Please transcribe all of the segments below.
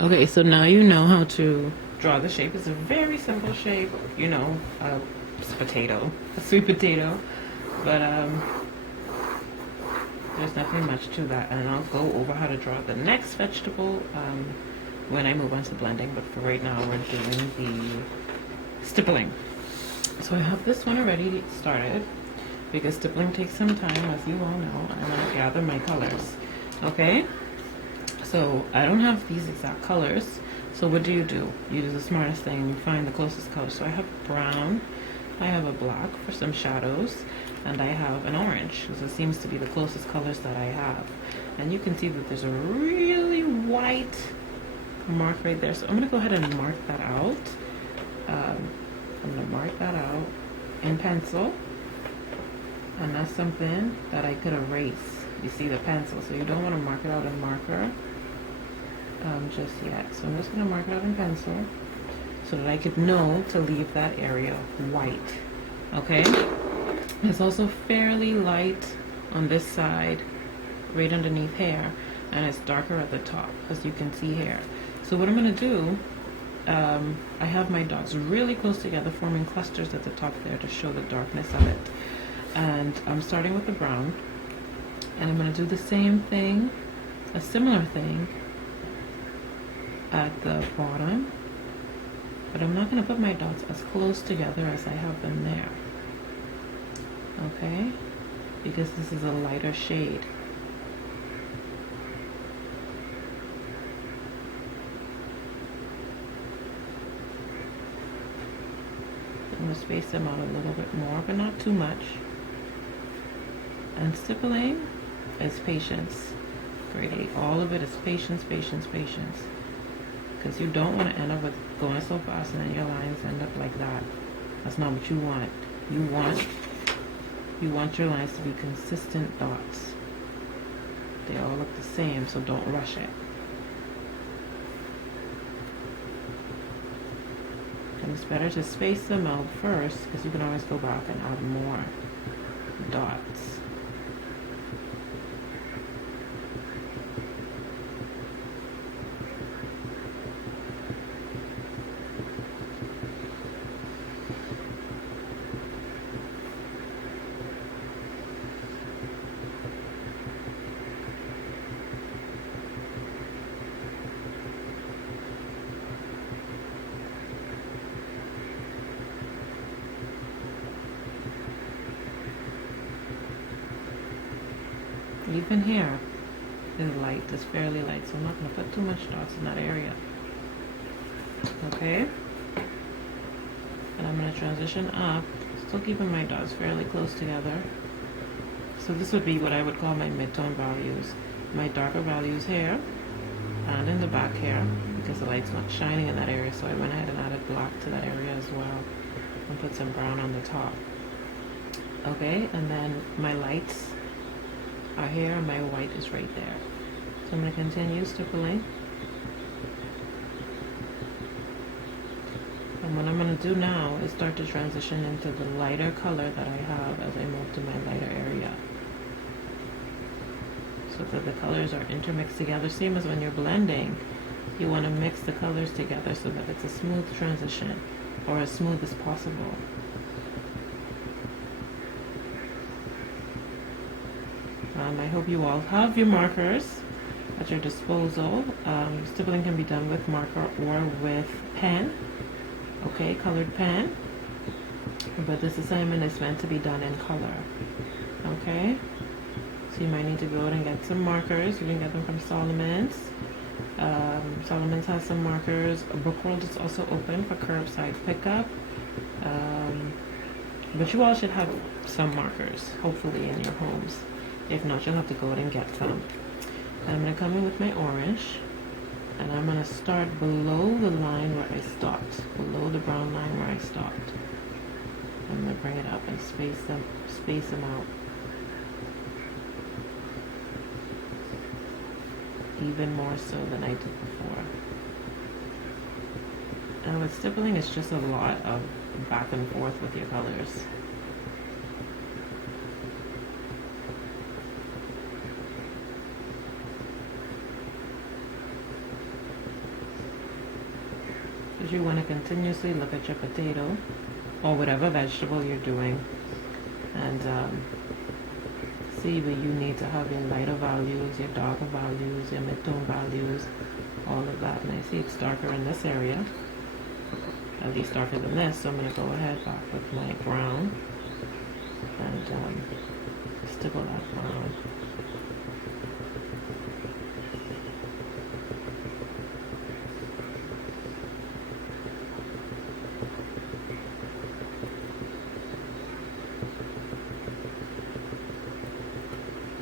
Okay, so now you know how to draw the shape. It's a very simple shape, you know, it's a potato, a sweet potato, but there's nothing much to that. And I'll go over how to draw the next vegetable when I move on to blending. But for right now, we're doing the stippling. So I have this one already started because stippling takes some time, as you all know. I'm gonna gather my colors. Okay. So I don't have these exact colors. So what do? You do the smartest thing. You find the closest color. So I have brown, I have a black for some shadows, and I have an orange. So it seems to be the closest colors that I have. And you can see that there's a really white mark right there. So I'm going to go ahead and mark that out. I'm going to mark that out in pencil. And that's something that I could erase. You see the pencil. So you don't want to mark it out in marker just yet. So I'm just going to mark it out in pencil so that I could know to leave that area white. Okay? It's also fairly light on this side, right underneath hair, and it's darker at the top, as you can see here. So what I'm going to do, I have my dots really close together, forming clusters at the top there to show the darkness of it. And I'm starting with the brown, and I'm going to do the same thing, a similar thing, at the bottom, but I'm not going to put my dots as close together as I have them there. Okay? Because this is a lighter shade. I'm going to space them out a little bit more, but not too much. And stippling is patience. Grade 8. All of it is patience, patience, patience. Because you don't want to end up with going so fast and then your lines end up like that. That's not what you want. You want your lines to be consistent dots. They all look the same, so don't rush it. And it's better to space them out first because you can always go back and add more dots. Even here is light, is fairly light, so I'm not going to put too much dots in that area. Okay? And I'm going to transition up, still keeping my dots fairly close together. So this would be what I would call my mid-tone values. My darker values here, and in the back here, because the light's not shining in that area, so I went ahead and added black to that area as well, and put some brown on the top. Okay, and then my lights are here and my white is right there. So I'm going to continue stippling. And what I'm going to do now is start to transition into the lighter color that I have as I move to my lighter area. So that the colors are intermixed together. Same as when you're blending, you want to mix the colors together so that it's a smooth transition, or as smooth as possible. I hope you all have your markers at your disposal. Stippling can be done with marker or with pen, okay, colored pen. But this assignment is meant to be done in color, okay? So you might need to go out and get some markers. You can get them from Solomon's. Solomon's has some markers. Bookworld is also open for curbside pickup. But you all should have some markers, hopefully, in your homes. If not, you'll have to go out and get some. And I'm going to come in with my orange, and I'm going to start below the line where I stopped, below the brown line where I stopped. I'm going to bring it up and space them out. Even more so than I did before. And with stippling, it's just a lot of back and forth with your colors. because you want to continuously look at your potato or whatever vegetable you're doing and see where you need to have your lighter values, your darker values, your mid-tone values, all of that. And I see it's darker in this area, at least darker than this, so I'm going to go ahead back with my brown and stipple that brown.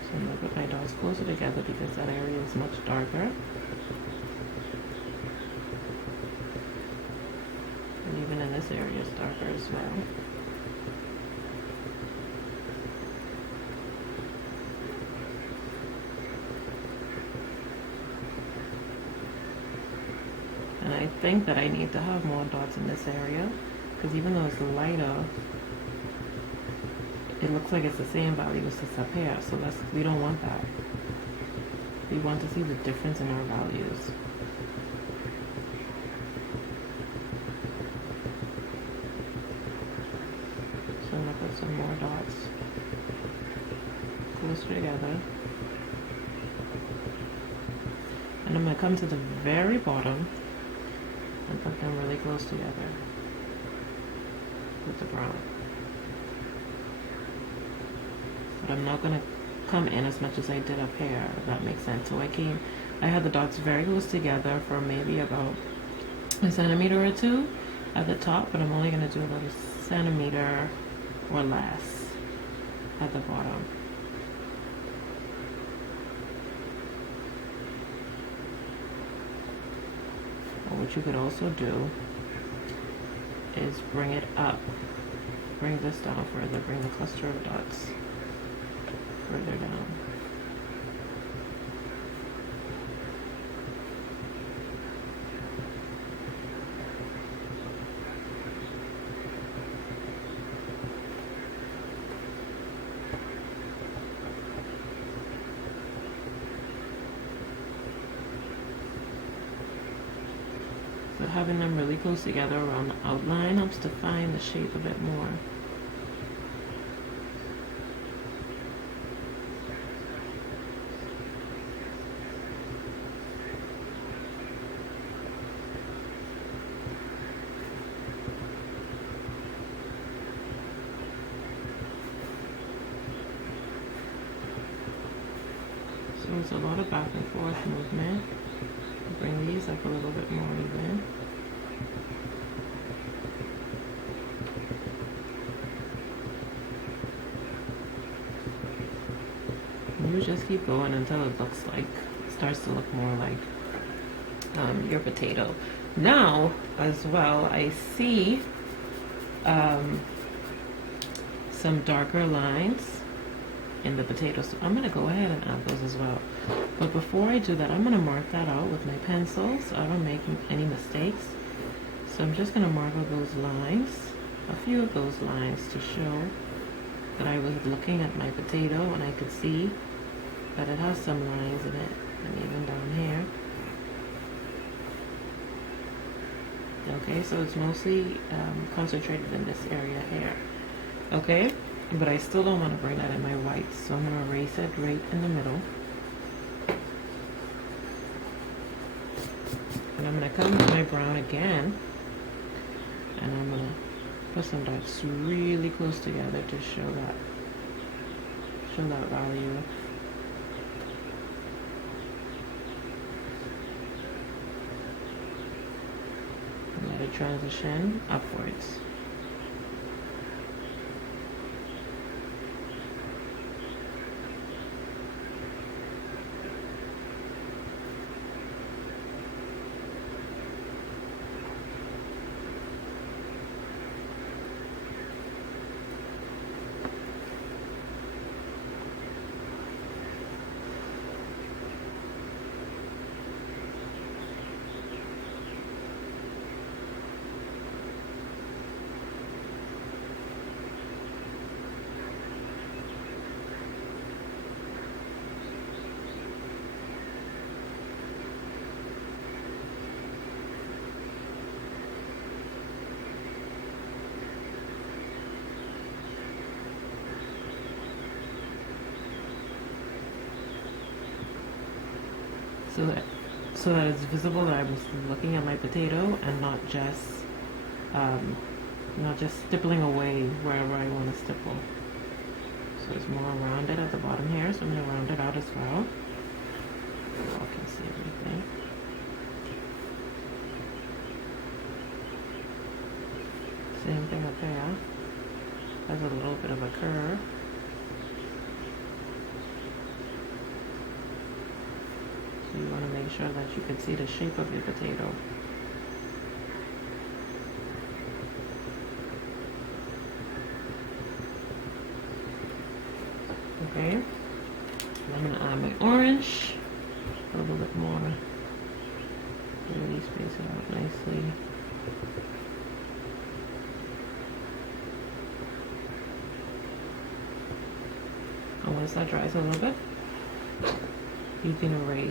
So I'm going to put my dots closer together because that area is much darker. And even in this area is darker as well. And I think that I need to have more dots in this area because even though it's lighter, it looks like it's the same value as this up here. So we don't want that. We want to see the difference in our values. So I'm going to put some more dots closer together. And I'm going to come to the very bottom and put them really close together with the brown. But I'm not going to come in as much as I did up here, if that makes sense. So I had the dots very close together for maybe about a centimeter or two at the top, but I'm only going to do about a centimeter or less at the bottom. What you could also do is bring it up, bring this down further, bring the cluster of dots further down. So having them really close together around the outline helps define the shape a bit more. So it's a lot of back and forth movement. Bring these up a little bit more even. And you just keep going until it looks like, starts to look more like your potato. Now, as well, I see some darker lines in the potato, so I'm going to go ahead and add those as well. But before I do that, I'm going to mark that out with my pencil so I don't make any mistakes. So I'm just going to mark out those lines, a few of those lines, to show that I was looking at my potato and I could see that it has some lines in it, and even down here. Okay, so it's mostly concentrated in this area here. Okay, but I still don't want to bring that in my white, so I'm going to erase it right in the middle. And I'm going to come to my brown again, and I'm going to put some dots really close together to show that value. And let it transition upwards. so that it's visible that I'm looking at my potato and not just stippling away wherever I want to stipple. So it's more rounded at the bottom here, so I'm going to round it out as well. So you all can see everything. Same thing up there. Has a little bit of a curve. So you want to make sure that you can see the shape of your potato. Okay, I'm going to add my orange, a little bit more, really space it out nicely. And once that dries a little bit, you can erase